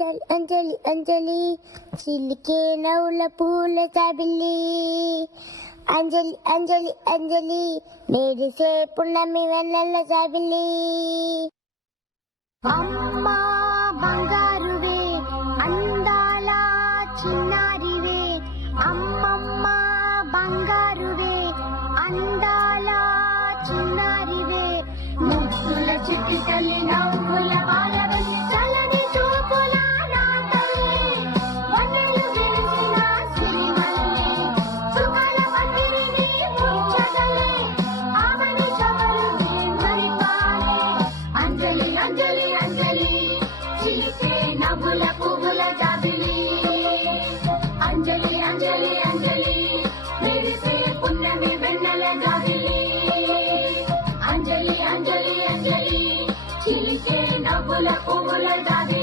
అంజలి అంజలి అంజలి చిలికే నవ్వుల పూల జాబిల్లి అంజలి అంజలి అంజలి మెరిసే పున్నమి వెన్నెల జాబిల్లి అమ్మా బంగారువే అందాల చిన్నారివే అమ్మమ్మ బంగారువే అందాల చిన్నారివే ముద్దుల చిట్టి తల్లి నవ్వుల బాలవల్లి చల్లని చూపుల నా తల్లి వన్నెలు విరిసిన సిరిమల్లి సుఖాల పందిరిని ముచ్చటలే ఆమని చవలు వేమని పాలే అంజలి అంజలి అంజలి చిలిపే నవ్వుల పువ్వుల జాబిలి అంజలి అంజలి అంజలి మెరిసే పున్నమి వెన్నెల జాబిలి అంజలి అంజలి అంజలి చిలికే నవ్వుల పువ్వుల జాబిలి